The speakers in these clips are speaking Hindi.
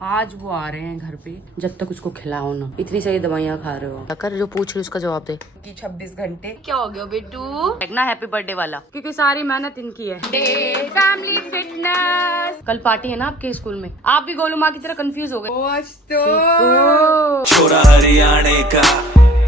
आज वो आ रहे हैं घर पे, जब तक उसको खिलाओ ना। इतनी सारी दवाइयाँ खा रहे हो। अगर जो पूछ रही उसका जवाब दे कि 26 घंटे क्या हो गया बेटू? ना हैप्पी बर्थडे वाला, क्योंकि सारी मेहनत इनकी है। Family fitness. कल पार्टी है ना आपके स्कूल में? आप भी गोलू माँ की तरह कंफ्यूज हो गए। छोरा हरियाणे का,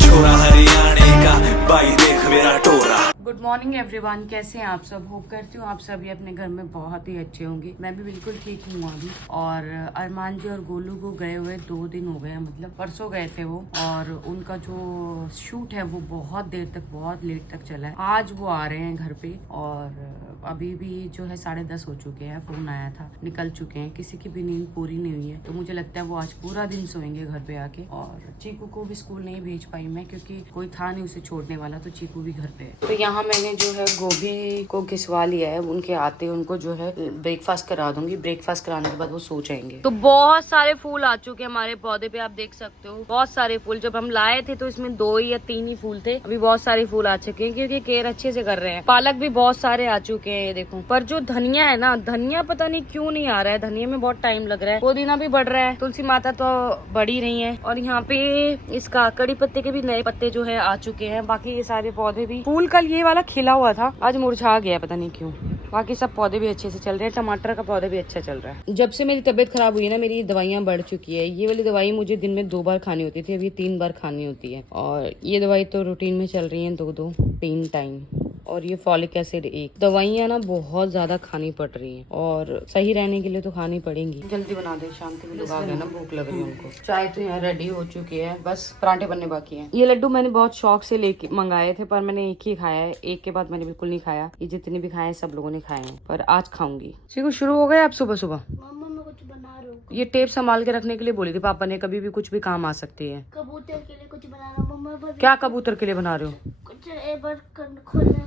छोरा हरियाणे का, भाई देख मेरा टोरा। गुड मॉर्निंग एवरीवन, कैसे हैं आप सब? होप करती हूँ आप सभी अपने घर में बहुत ही अच्छे होंगे। मैं भी बिल्कुल ठीक हूँ अभी। और अरमान जी और गोलू को गए हुए 2 दिन हो गए, मतलब परसों गए थे वो। और उनका जो शूट है वो बहुत देर तक, बहुत लेट तक चला है। आज वो आ रहे हैं घर पे और अभी भी जो है 10:30 हो चुके हैं। फोन आया था, निकल चुके हैं। किसी की भी नींद पूरी नहीं हुई है, तो मुझे लगता है वो आज पूरा दिन सोएंगे घर पे आके। और चीकू को भी स्कूल नहीं भेज पाई मैं, क्योंकि कोई था नहीं उसे छोड़ने वाला, तो चीकू भी घर पे है। तो यहाँ मैंने जो है गोभी को घिसवा लिया है। उनके आते उनको जो है ब्रेकफास्ट करा दूंगी। ब्रेकफास्ट कराने के बाद वो सो जाएंगे। तो बहुत सारे फूल आ चुके हैं हमारे पौधे पे, आप देख सकते हो। बहुत सारे फूल, जब हम लाए थे तो इसमें 2 या 3 ही फूल थे। अभी बहुत सारे फूल आ चुके हैं, क्योंकि केयर अच्छे से कर रहे हैं। पालक भी बहुत सारे आ चुके हैं, ये देखो। पर जो धनिया है ना, धनिया पता नहीं क्यों नहीं आ रहा है। धनिया में बहुत टाइम लग रहा है। पुदीना भी बढ़ रहा है, तुलसी माता तो बढ़ ही रही है। और यहाँ पे इसका कड़ी पत्ते के भी नए पत्ते जो है आ चुके हैं। बाकी ये सारे पौधे भी, फूल कल ये वाला खिला हुआ था, आज मुरझा गया, पता नहीं क्यों। बाकी सब पौधे भी अच्छे से चल रहे हैं। टमाटर का पौधा भी अच्छा चल रहा है। जब से मेरी तबीयत खराब हुई है ना, मेरी दवाइयाँ बढ़ चुकी है। ये वाली दवाई मुझे दिन में 2 बार खानी होती थी, अभी 3 बार खानी होती है। और ये दवाई तो रूटीन में चल रही है 2-3 टाइम। और ये फॉलिक एसिड 1। दवाइयाँ ना बहुत ज्यादा खानी पड़ रही हैं, और सही रहने के लिए तो खानी पड़ेंगी। जल्दी बना दे, शाम के भी लोग आ गए ना, भूख लग रही है उनको। चाय तो यहाँ रेडी हो चुकी है, बस पराठे बनने बाकी हैं। ये लड्डू मैंने बहुत शौक से लेके मंगाए थे, पर मैंने एक ही खाया है। एक के बाद मैंने बिल्कुल नहीं खाया। ये जितने भी खाए सब लोगों ने खाए हैं, पर आज खाऊंगी। ठीक, शुरू हो गए आप सुबह सुबह? मम्मा मैं कुछ बना रही हूँ। ये टेप संभाल के रखने के लिए बोली थी पापा ने, कभी भी कुछ भी काम आ सकती है। कबूतर के लिए कुछ बनाना मम्मा। क्या कबूतर के लिए बना रहे हो? कुछ एक बार खोलना।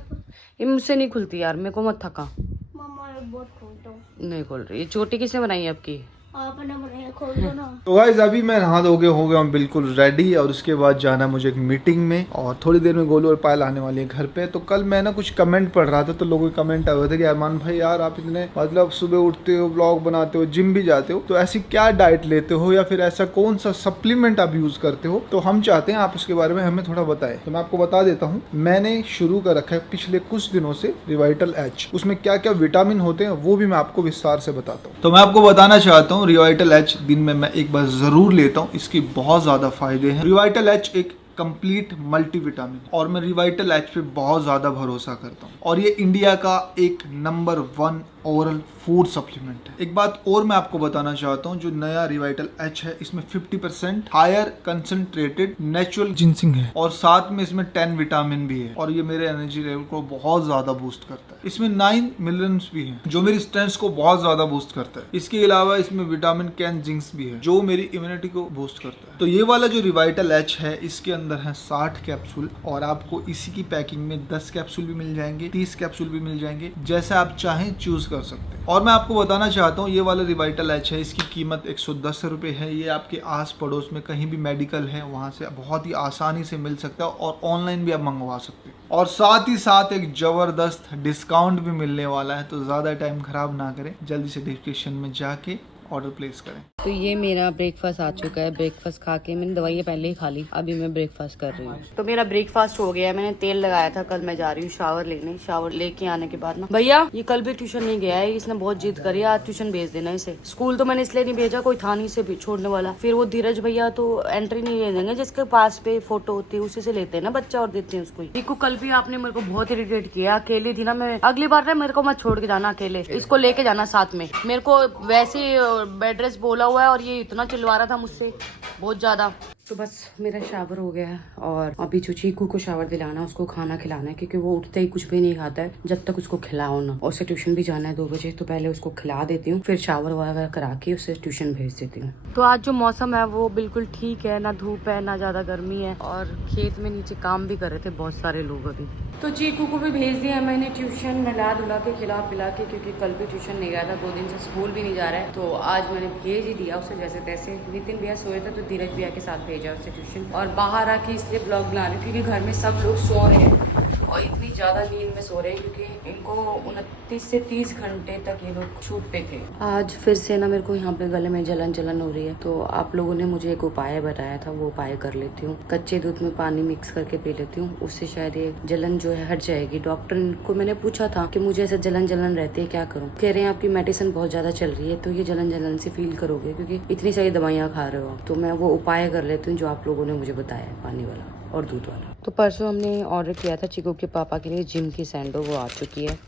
ये मुझसे नहीं खुलती यार, मेरे को मत थका। मम्मा मैं बहुत खोलता हूँ। नहीं खोल रही। ये चोटी किसने बनाई है आपकी? आपने बनाया, खोल दो ना। तो गाइस अभी मैं नहा धो के हो गया हूँ बिल्कुल रेडी, और उसके बाद जाना मुझे एक मीटिंग में, और थोड़ी देर में गोलू और पायल आने वाली है घर पे। तो कल मैं ना कुछ कमेंट पढ़ रहा था, तो लोगों के कमेंट आए हुए थे कि अरमान भाई यार आप इतने मतलब सुबह उठते हो, ब्लॉग बनाते हो, जिम भी जाते हो, तो ऐसी क्या डाइट लेते हो, या फिर ऐसा कौन सा सप्लीमेंट आप यूज करते हो? तो हम चाहते हैं आप उसके बारे में हमें थोड़ा बताएं। तो मैं आपको बता देता हूँ, मैंने शुरू कर रखा है पिछले कुछ दिनों से रिवाइटल एच। उसमें क्या क्या विटामिन होते हैं वो भी मैं आपको विस्तार से बताता हूँ। तो मैं आपको बताना चाहता हूँ, रिवाइटल एच दिन में मैं एक बार जरूर लेता हूँ। इसके बहुत ज्यादा फायदे हैं। रिवाइटल एच एक कंप्लीट मल्टीविटामिन, और मैं रिवाइटल एच पे बहुत ज्यादा भरोसा करता हूँ। और ये इंडिया का एक नंबर 1 ओरल फूड सप्लीमेंट है। एक बात और मैं आपको बताना चाहता हूँ, जो नया रिवाइटल एच है इसमें 50% हायर कंसंट्रेटेड नेचुरल जिंसिंग है, और साथ में इसमें 10 विटामिन भी है, और ये मेरे एनर्जी लेवल को बहुत ज्यादा बूस्ट करता है। इसमें 9 मिनरल्स भी हैं, जो मेरी स्ट्रेंथ को बहुत ज्यादा बूस्ट करता है। इसके अलावा इसमें विटामिन कैन जिंक्स भी है, जो मेरी इम्यूनिटी को बूस्ट करता है। तो ये वाला जो रिवाइटल एच है, इसके अंदर है 60 कैप्सूल, और आपको इसी की पैकिंग में 10 कैप्सूल भी मिल जाएंगे, 30 कैप्सूल भी मिल जाएंगे, जैसे आप चाहें चूज कर सकते हैं। और मैं आपको बताना चाहता हूँ, ये वाला रिवाइटल एच है, इसकी कीमत 110 रुपए है। ये आपके आस पड़ोस में कहीं भी मेडिकल है, वहां से बहुत ही आसानी से मिल सकता है, और ऑनलाइन भी आप मंगवा सकते हैं। और साथ ही साथ एक जबरदस्त डिस्काउंट भी मिलने वाला है। तो ज्यादा टाइम खराब ना करें, जल्दी से डिस्क्रिप्शन में जाके ऑर्डर प्लेस करें। तो ये मेरा ब्रेकफास्ट आ चुका है। ब्रेकफास्ट खा के मैंने दवाइयाँ पहले ही खा ली, अभी मैं ब्रेकफास्ट कर रही हूँ। तो मेरा ब्रेकफास्ट हो गया है। मैंने तेल लगाया था, कल मैं जा रही हूँ शावर लेने। शावर लेके आने के बाद ना, भैया ये कल भी ट्यूशन नहीं गया है, इसने बहुत जिद करी, आज ट्यूशन भेज देना इसे। स्कूल तो मैंने इसलिए नहीं भेजा, कोई था नहीं इसे छोड़ने वाला। फिर वो धीरज भैया तो एंट्री नहीं ले देंगे, जिसके पास पे फोटो होती है उसी से लेते हैं ना बच्चा, और देते हैं उसको। देखो कल भी आपने मेरे को बहुत इरिटेट किया, अकेली थी ना मैं। अगली बार ना मेरे को मत छोड़ के जाना अकेले, इसको लेके जाना साथ में। मेरे को वैसे बेड रेस्ट बोला हुआ है, और ये इतना चिल्ला रहा था मुझसे बहुत ज्यादा। तो बस मेरा शावर हो गया है, और अभी जो चीकू को शावर दिलाना, उसको खाना खिलाना है, क्योंकि वो उठते ही कुछ भी नहीं खाता है जब तक उसको खिलाओ ना। और उसे ट्यूशन भी जाना है 2 बजे, तो पहले उसको खिला देती हूँ, फिर शावर वगैरह करा के उसे ट्यूशन भेज देती हूँ। तो आज जो मौसम है वो बिल्कुल ठीक है, ना धूप है ना ज्यादा गर्मी है, और खेत में नीचे काम भी कर रहे थे बहुत सारे लोग अभी। तो चीकू को भी भेज दिया मैंने ट्यूशन, नहला धुला के, खिला पिला के, क्योंकि कल भी ट्यूशन नहीं गया था, 2 दिन से स्कूल भी नहीं जा रहा है। तो आज मैंने भेज ही दिया उसे जैसे तैसे। नितिन भैया सोए थे तो धीरज भैया के साथ भेजा उसे ट्यूशन। और बाहर आके इसलिए ब्लॉग बना रही हूँ क्योंकि घर में सब लोग सो रहे हैं और इतनी ज़्यादा नींद में सो रहे हैं क्योंकि इनको 29 से 30 घंटे तक ये लोग छूट पे थे। आज फिर से ना मेरे को यहाँ पे गले में जलन हो रही है, तो आप लोगों ने मुझे एक उपाय बताया था, वो उपाय कर लेती हूँ। कच्चे दूध में पानी मिक्स करके पी लेती हूँ, उससे शायद ये जलन जो है हट जाएगी। डॉक्टर को मैंने पूछा था कि मुझे ऐसा जलन रहती है, क्या करूँ। कह रहे हैं आपकी मेडिसिन बहुत ज्यादा चल रही है तो ये जलन से फील करोगे क्योंकि इतनी सारी दवाइयाँ खा रहे हो। तो मैं वो उपाय कर लेती हूँ जो आप लोगों ने मुझे बताया है, पानी वाला और दूध वाला। तो परसों हमने ऑर्डर किया था चीकू के पापा के लिए जिम की सैंडो, वो आ चुकी है,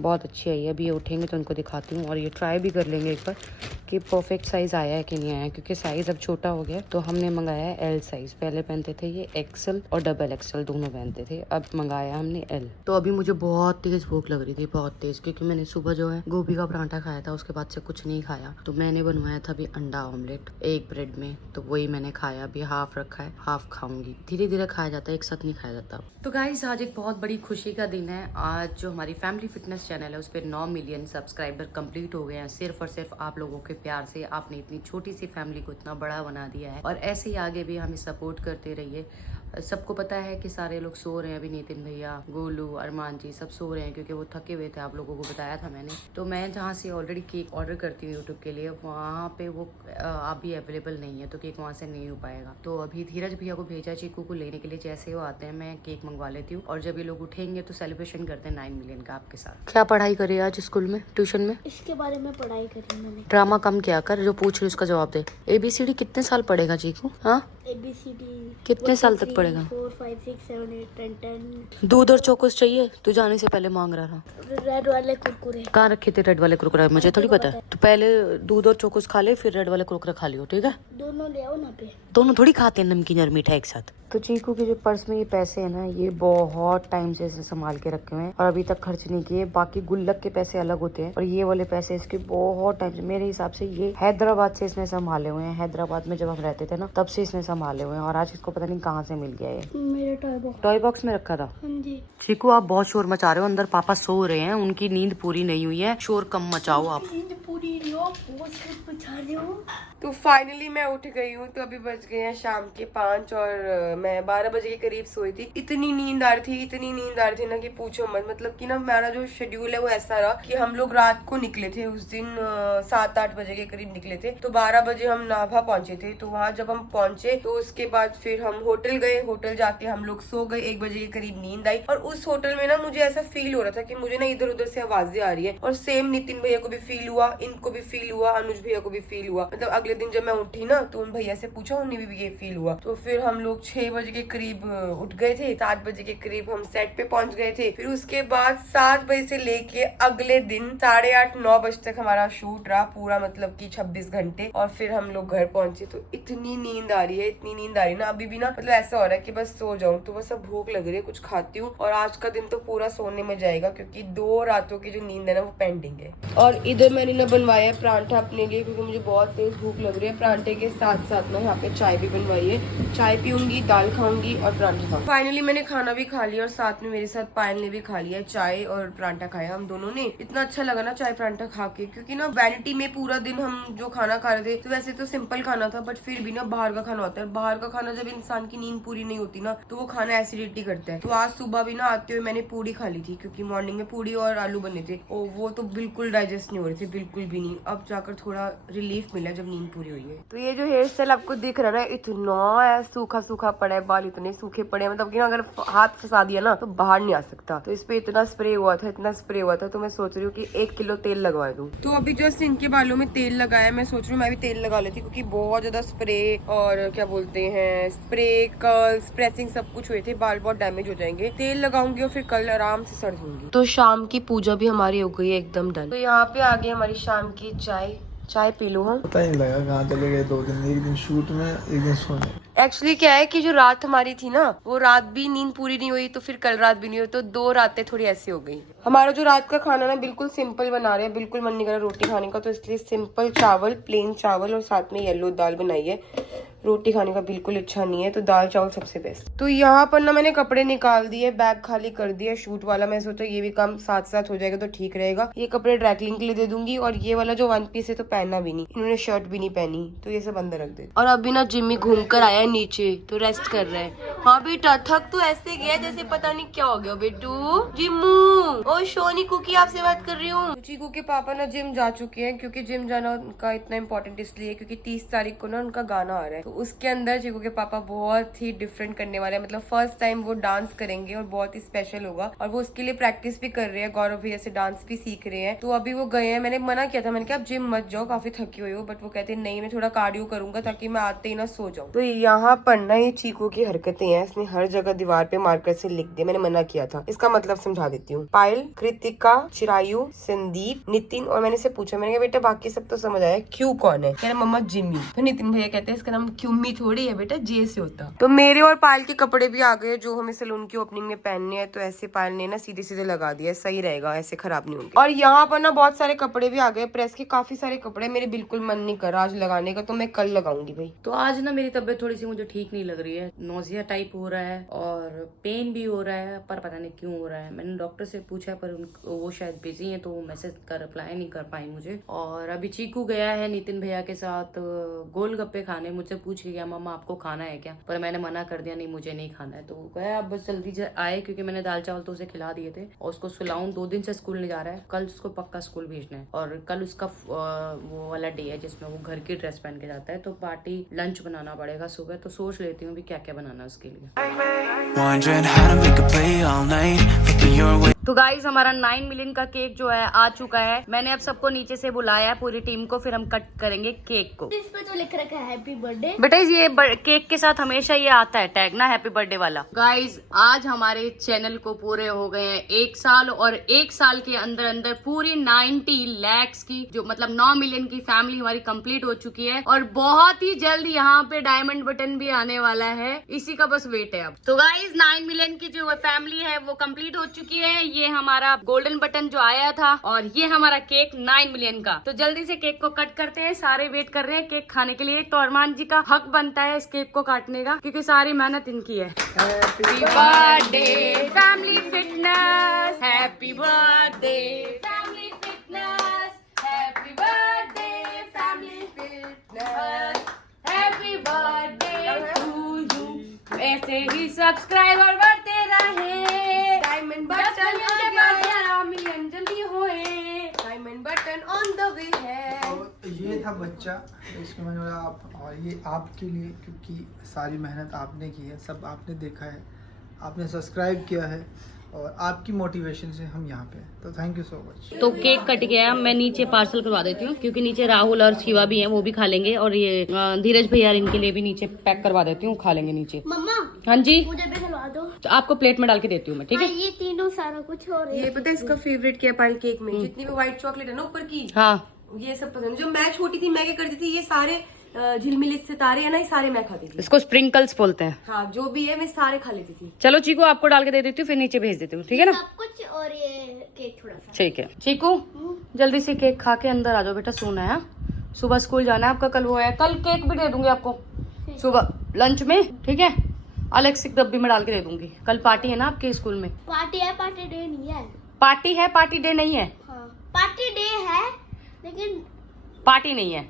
बहुत अच्छी आई है। अभी ये उठेंगे तो उनको दिखाती हूँ और ये ट्राई भी कर लेंगे एक बार कि परफेक्ट साइज़ आया है कि नहीं आया, क्योंकि साइज़ अब छोटा हो गया। तो हमने मंगाया है एल साइज़, पहले पहनते थे ये एक्सल और डबल एक्सल दोनों पहनते थे, अब मंगाया हमने एल। तो अभी मुझे बहुत तेज़ भूख लग रही थी, बहुत तेज़, क्योंकि मैंने सुबह जो है गोभी का पराठा खाया था, उसके बाद से कुछ नहीं खाया। तो मैंने बनवाया था अभी अंडा ऑमलेट एक ब्रेड में, तो वही मैंने खाया। अभी हाफ रखा है, हाफ खाऊंगी। धीरे धीरे खाया जाता है, एक साथ नहीं खाया जाता। तो गाइस आज एक बहुत बड़ी खुशी का दिन है। आज जो हमारी फैमिली फिटनेस चैनल है उस पर 9 मिलियन सब्सक्राइबर कंप्लीट हो गए हैं। सिर्फ और सिर्फ आप लोगों के प्यार से। आपने इतनी छोटी सी फैमिली को इतना बड़ा बना दिया है और ऐसे ही आगे भी हमें सपोर्ट करते रहिए। सबको पता है कि सारे लोग सो रहे हैं अभी, नितिन भैया, गोलू, अरमान जी सब सो रहे हैं क्योंकि वो थके हुए थे, आप लोगों को बताया था मैंने। तो मैं जहाँ से ऑलरेडी केक ऑर्डर करती हूँ यूट्यूब के लिए, वहाँ पे वो अभी अवेलेबल नहीं है, तो केक वहाँ से नहीं हो पाएगा। तो अभी धीरज भैया को भेजा चीकू को लेने के लिए, जैसे वो आते हैं मैं केक मंगवा लेती हूँ और जब ये लोग उठेंगे तो सेलिब्रेशन करते हैं 9 मिलियन का आपके साथ। क्या पढ़ाई करी आज स्कूल में, ट्यूशन में? इसके बारे में पढ़ाई करी मैंने। ड्रामा कम क्या कर, जो पूछ रही उसका जवाब दे। ABCD कितने साल पढ़ेगा चीकू? हाँ ABCD कितने साल तक पढ़ेगा? 4 5 6 7 8 9 10। दूध और चौकोस चाहिए? तू जाने से पहले मांग रहा था। रेड वाले कुरकुरे कहाँ रखे थे रेड वाले कुरकुरे? मुझे थोड़ी पता है। तो पहले दूध और चौकोस खा ले, फिर रेड वाले कुरकुरे खा लियो, ठीक है? दोनों ले आओ ना पे। दोनों थोड़ी खाते हैं नमकीन और मीठा एक साथ। तो चीकू के जो पर्स में ये पैसे है ना, ये बहुत टाइम से इसे संभाल के रखे हुए हैं और अभी तक खर्च नहीं किए। बाकी गुल्लक के पैसे अलग होते हैं और ये वाले पैसे इसके बहुत टाइम से, मेरे हिसाब से ये हैदराबाद से इसने संभाले हुए हैं। हैदराबाद में जब हम रहते थे ना तब से इसने संभाले हुए हैं और आज इसको पता नहीं कहाँ से मिल गया ये। मेरे टॉय बॉक्स में रखा था। हाँ जी। चीकू आप बहुत शोर मचा रहे हो, अंदर पापा सो रहे हैं, उनकी नींद पूरी नहीं हुई है, शोर कम मचाओ आप। पूरी बहुत बचा रहे हो। तो फाइनली मैं उठ गई हूँ। तो अभी बज गए हैं शाम के 5 और मैं 12 बजे के करीब सोई थी। इतनी नींद आ रही थी ना कि पूछो मत। मतलब कि ना हमारा जो शेड्यूल है वो ऐसा रहा कि हम लोग रात को निकले थे उस दिन 7-8 बजे के करीब निकले थे। तो 12 बजे हम नाभा पहुंचे थे। तो वहाँ जब हम पहुंचे तो उसके बाद फिर हम होटल गए। होटल जाके हम लोग सो गए। 1 बजे के करीब नींद आई और उस होटल में ना मुझे ऐसा फील हो रहा था कि मुझे ना इधर उधर से आवाजें आ रही है। और सेम नितिन भैया को भी फील हुआ, इनको भी फील हुआ, अनुज भैया को भी फील हुआ। मतलब अगले दिन जब मैं उठी ना तो उन भैया से पूछा, उन्हें भी ये फील हुआ। तो फिर हम लोग 6 बजे के करीब उठ गए थे। 7 बजे के करीब हम सेट पे पहुंच गए थे। फिर उसके बाद 7 बजे से लेके अगले दिन 8:30-9 बजे तक हमारा शूट रहा पूरा, मतलब कि 26 घंटे। और फिर हम लोग घर पहुंचे। तो इतनी नींद आ रही है, इतनी नींद आ रही है ना, अभी भी ना मतलब ऐसा हो रहा है कि बस सो जाऊं। तो बस अब भूख लग रही है, कुछ खाती हूँ और आज का दिन तो पूरा सोने में जाएगा क्योंकि 2 रातों की जो नींद है ना वो पेंडिंग है। और इधर मैंने ना बनवाया परांठा अपने लिए क्योंकि मुझे बहुत तेज भूख लग रही है। परांठे के साथ साथ ना यहाँ पे चाय भी बनवाई है। चाय पीऊंगी, दाल खाऊंगी और परांठा खाऊंगी। फाइनली मैंने खाना भी खा लिया और साथ में मेरे साथ पायल ने भी खा लिया। चाय और परांठा खाया हम दोनों ने। इतना अच्छा लगा ना चाय परांठा खा के, क्योंकि ना वैनिटी में पूरा दिन हम जो खाना खा रहे थे तो वैसे तो सिंपल खाना था, बट फिर भी ना बाहर का खाना होता है। बाहर का खाना जब इंसान की नींद पूरी नहीं होती ना तो वो खाना एसिडिटी करता है। तो आज सुबह भी ना आते हुए मैंने पूड़ी खा ली थी क्योंकि मॉर्निंग में पूड़ी और आलू बने थे और वो तो बिल्कुल डाइजेस्ट नहीं हो रहे थे, बिल्कुल भी नहीं। अब जाकर थोड़ा रिलीफ मिला जब नींद पूरी हुई है। तो ये जो हेयर स्टाइल आपको दिख रहा है इतना सूखा सूखा पड़ा है, बाल इतने सूखे पड़े हैं, मतलब कि अगर हाथ फंसा दिया ना तो बाहर नहीं आ सकता। तो इस पे इतना स्प्रे हुआ था तो मैं सोच रही हूँ कि 1 किलो तेल लगवा दूं। तो अभी जस्ट इनके बालों में तेल लगाया, मैं सोच रही हूँ मैं भी तेल लगा लेती क्योंकि बहुत ज्यादा स्प्रे और क्या बोलते हैं स्प्रे कर्ल्स प्रेसिंग सब कुछ हुए थे, बाल बहुत डैमेज हो जाएंगे। तेल लगाऊंगी और फिर कल आराम से सड़ दूंगी। तो शाम की पूजा भी हमारी हो गई है एकदम डन। तो यहाँ पे आ गई हमारी शाम की चाय पी लो। हम पता ही नहीं लगा कहाँ चले गए 2 दिन, एक दिन शूट में एक दिन सोने। एक्चुअली क्या है कि जो रात हमारी थी ना वो रात भी नींद पूरी नहीं हुई, तो फिर कल रात भी नहीं हुई, तो 2 रातें थोड़ी ऐसी हो गई। हमारा जो रात का खाना ना बिल्कुल सिंपल बना रहे हैं, बिल्कुल मन नहीं कर रहा रोटी खाने का, तो इसलिए सिंपल चावल, प्लेन चावल और साथ में येलो दाल बनाई है। रोटी खाने का बिल्कुल इच्छा नहीं है तो दाल चावल सबसे बेस्ट। तो यहाँ पर ना मैंने कपड़े निकाल दिए, बैग खाली कर दिया शूट वाला। मैं सोचा ये भी काम साथ साथ हो जाएगा तो ठीक रहेगा। ये कपड़े ड्राई क्लीनिंग के लिए दे दूंगी और ये वाला जो 1 पीस है तो पहनना भी नहीं, इन्होंने शर्ट भी नहीं पहनी तो ये सब अंदर रख दे। और अभी ना जिम्मी घूम कर आया नीचे तो रेस्ट कर रहा है। हाँ बेटा थक तो ऐसे गया जैसे पता नहीं क्या हो गया बेटू। जिम्मू और शोनी कुकी आपसे बात कर रही हूँ। चीकू के पापा ना जिम जा चुके हैं, क्योंकि जिम जाना उनका इतना इम्पोर्टेंट इसलिए क्योंकि 30 तारीख को ना उनका गाना आ रहा है। तो उसके अंदर चीकू के पापा बहुत ही डिफरेंट करने वाले हैं, मतलब फर्स्ट टाइम वो डांस करेंगे और बहुत ही स्पेशल होगा। और वो उसके लिए प्रैक्टिस भी कर रहे हैं, गौरव भैया से डांस भी सीख रहे हैं। तो अभी वो गए हैं, मैंने मना किया था, मैंने कहा आप जिम मत जाओ, काफी थकी हुई हो, बट वो कहते हैं नहीं मैं थोड़ा कार्डियो करूंगा ताकि मैं आते ही ना सो जाऊं। तो यहाँ पर ना ये चीकू की हरकतें हैं, इसने हर जगह दीवार पे मार्कर से लिख दिया, मैंने मना किया था। इसका मतलब समझा देती हूँ। पायल, कृतिका, चिरायु, संदीप, नितिन, और मैंने से पूछा, मैंने कहा बेटा बाकी सब तो समझ आया, क्यू कौन है? कह रहा मम्मा जिम्मी। तो नितिन भैया कहते हैं इसका नाम क्यूमी थोड़ी है बेटा, जे से होता। तो मेरे और पायल के कपड़े भी आ गए जो हमें सैलून की ओपनिंग में पहनने हैं। तो ऐसे पायल ने ना सीधे सीधे लगा दिया, सही रहेगा, ऐसे खराब नहीं होंगे। और यहाँ पर ना बहुत सारे कपड़े भी आ गए प्रेस के, काफी सारे कपड़े। मेरे बिल्कुल मन नहीं कर रहा आज लगाने का, तो मैं कल लगाऊंगी भाई। तो आज ना मेरी तबीयत थोड़ी सी मुझे ठीक नहीं लग रही है, नोजिया टाइप हो रहा है और पेन भी हो रहा है, पर पता नहीं क्यों हो रहा है। मैंने डॉक्टर से पूछा पर वो शायद बिजी हैं तो वो मैसेज का रिप्लाई नहीं कर पाई मुझे। और अभी चीकू गया है नितिन भैया के साथ गोलगप्पे खाने, मुझसे पूछ के गया मम्मा आपको खाना है क्या, पर मैंने मना कर दिया नहीं मुझे नहीं खाना है। तो वो गया अब बस जल्दी आए, क्योंकि मैंने दाल चावल तो उसे खिला दिए थे और उसको सुलाऊं। 2 दिन से स्कूल नहीं जा रहा है, कल उसको पक्का स्कूल भेजना है। और कल उसका वो वाला डे है जिसमें वो घर की ड्रेस पहन के जाता है, तो पार्टी लंच बनाना पड़ेगा सुबह। तो सोच लेती हूँ भी क्या क्या बनाना है उसके लिए। Wondering how to make a play all night, looking your way. तो गाइज हमारा 9 मिलियन का केक जो है आ चुका है। मैंने अब सबको नीचे से बुलाया है पूरी टीम को, फिर हम कट करेंगे केक को। इस पे तो लिख रखा है हैप्पी बर्थडे। बेटा ये केक के साथ हमेशा ये आता है टैग ना, हैप्पी बर्थडे वाला। गाइज आज हमारे चैनल को पूरे हो गए हैं 1 साल, और 1 साल के अंदर अंदर पूरी 90 lakhs की जो मतलब 9 मिलियन की फैमिली हमारी कंप्लीट हो चुकी है। और बहुत ही जल्द यहाँ पे डायमंड बटन भी आने वाला है, इसी का बस वेट है अब। तो गाइज 9 मिलियन की जो फैमिली है वो कंप्लीट हो चुकी है। ये हमारा गोल्डन बटन जो आया था और ये हमारा केक 9 मिलियन का। तो जल्दी से केक को कट करते हैं, सारे वेट कर रहे हैं केक खाने के लिए। तो अरमान जी का हक बनता है इस केक को काटने का, क्योंकि सारी मेहनत इनकी है। Happy birthday family fitness, happy birthday family fitness, happy birthday family fitness, happy birthday to you. ऐसे ही सब्सक्राइबर बढ़ते रहे, डायमंड मिलियन जल्दी होए, diamond button on the way है। और ये था बच्चा, इसमें मैंने बोला आप, और ये आपके लिए, क्योंकि सारी मेहनत आपने की है, सब आपने देखा है, आपने सब्सक्राइब किया है, और आपकी मोटिवेशन से हम यहाँ पे हैं। तो थैंक यू सो मच। तो केक कट गया, मैं नीचे पार्सल करवा देती हूँ, क्योंकि नीचे राहुल और शिवा भी हैं, वो भी खा लेंगे। और ये धीरज भैया इनके लिए भी नीचे पैक करवा देती हूँ, खा लेंगे नीचे। मम्मा हाँ जी, मुझे भी खिलवा दो। तो आपको प्लेट में डाल के देती हूँ मैं, ठीक है? हाँ, ये तीनों सारा कुछ और ये पता है इसका फेवरेट क्या है पायल केक में? जितनी भी व्हाइट चॉकलेट है ना ऊपर की, हाँ ये सब पसंद। जो मैं छोटी थी मैं क्या करती थी, ये सारे झिलमिल सितारे है ना, ये सारे मैं खाती थी। इसको स्प्रिंकल्स बोलते हैं। हाँ जो भी है मैं सारे खा लेती थी। चलो चीकू आपको डाल के दे देती हूँ, फिर नीचे भेज देती हूँ, ठीक है ना? सब कुछ और ये केक थोड़ा सा। ठीक है चीकू, जल्दी से केक खा के अंदर आ जाओ बेटा, सोना है। सुबह स्कूल जाना है आपका, कल वो है, कल केक भी दे दूंगी आपको सुबह लंच में, ठीक है? अलेक्स एक डब्बी में डाल के दे दूंगी। कल पार्टी है ना आपके स्कूल में? पार्टी है, पार्टी डे नहीं है। पार्टी है, पार्टी डे नहीं है। हाँ पार्टी डे है लेकिन पार्टी नहीं है।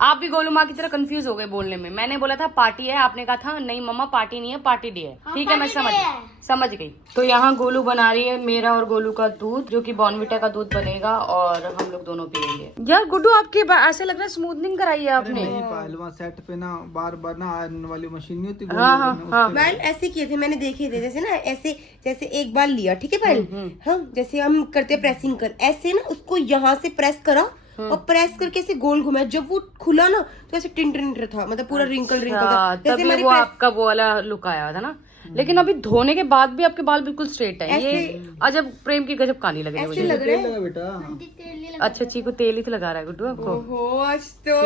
आप भी गोलू माँ की तरह कंफ्यूज हो गए बोलने में। मैंने बोला था पार्टी है, आपने कहा था नहीं मम्मा पार्टी नहीं है, पार्टी डे है। हाँ, ठीक है, मैं पार्टी डे है। समझ गई। तो यहाँ गोलू बना रही है मेरा और गोलू का दूध, जो कि बॉर्नविटा का दूध बनेगा और हम लोग दोनों पियेंगे। यार गुड्डू आपके ऐसे लग रहा है स्मूथनिंग कराई है आपने। पहलवा सेट पे ना बार बार ना आयरन वाली मशीन नहीं होती, हाँ हाँ हाँ। मैंने ऐसे किए थे, मैंने देखे थे, जैसे ना ऐसे, जैसे एक बार लिया, ठीक है पायल, हम जैसे हम करते प्रेसिंग कर, ऐसे ना उसको यहाँ से प्रेस करा और प्रेस करके ऐसे गोल घुमाया। जब वो खुला ना तो ऐसे टिंटर था, मतलब पूरा रिंकल रिंकल था। जैसे तभी वो आपका वो वाला लुक आया था ना। लेकिन अभी धोने के बाद भी आपके बाल बिल्कुल स्ट्रेट है। ये अजब प्रेम की गजब कहानी लग रही है मुझे। लग रहा है बेटा। अच्छा चीकू तेल ही तो लगा रहा है गुड्डू आपको। ओहो आज तो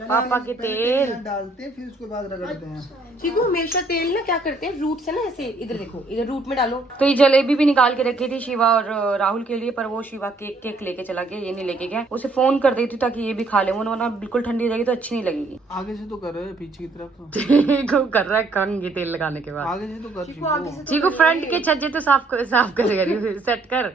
पापा के तेल डालते हैं फिर उसके बाद रगड़ते हैं। चीकू हमेशा तेल ना क्या करते हैं, रूट से ना ऐसे, इधर देखो, इधर रूट में डालो। तो ये जलेबी भी निकाल के रखी थी शिवा और राहुल के लिए, पर वो शिवा केक लेके चला गया, ये नहीं लेके गया। उसे फोन कर देती ताकि ये भी खा ले, वरना बिल्कुल ठंडी हो जाएगी तो अच्छी नहीं लगेगी। आगे से तो कर रहे हैं, पीछे की तरफ तो चीकू कर रहा है कंघी तेल लगाने के बाद। आगे से तो कर। चीकू फ्रंट के छज्जे तो साफ करेगा, सेट कर।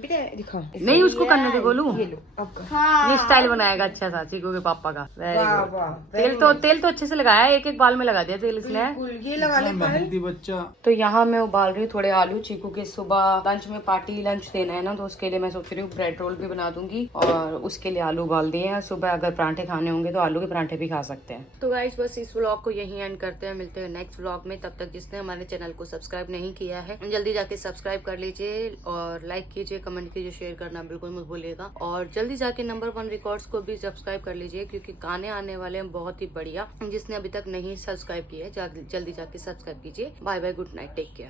बेटा दिखा। नहीं, उसको करने दे गोलू। ये लो आपका। हाँ ये स्टाइल बनाएगा अच्छा सा चीकू के पापा का। Very वाह good। वाह, तेल तो अच्छे से लगाया है, एक एक बाल में लगा दिया तेल इसने। बिल्कुल, ये लगा ले पायल। मेहनती बच्चा। तो यहाँ मैं उबाल रही हूँ थोड़े आलू। चीकू के सुबह लंच में पार्टी लंच देना है ना, तो उसके लिए मैं सोच रही हूँ ब्रेड रोल भी बना दूंगी और उसके लिए आलू उबाल दिए हैं। सुबह अगर पराठे खाने होंगे तो आलू के पराठे भी खा सकते हैं। तो गाइस बस इस व्लॉग को यहीं एंड करते हैं, मिलते हैं नेक्स्ट व्लॉग में। तब तक जिसने हमारे चैनल को सब्सक्राइब नहीं किया है जल्दी जाके सब्सक्राइब कर लीजिए और लाइक कीजिए, कमेंट कीजिए, शेयर करना बिल्कुल मत भूलिएगा। और जल्दी जाके नंबर 1 रिकॉर्ड्स को भी सब्सक्राइब कर लीजिए क्योंकि गाने आने वाले हैं बहुत ही बढ़िया। जिसने अभी तक नहीं सब्सक्राइब किया है जल्दी जाके सब्सक्राइब कीजिए। Bye bye, good night, take care.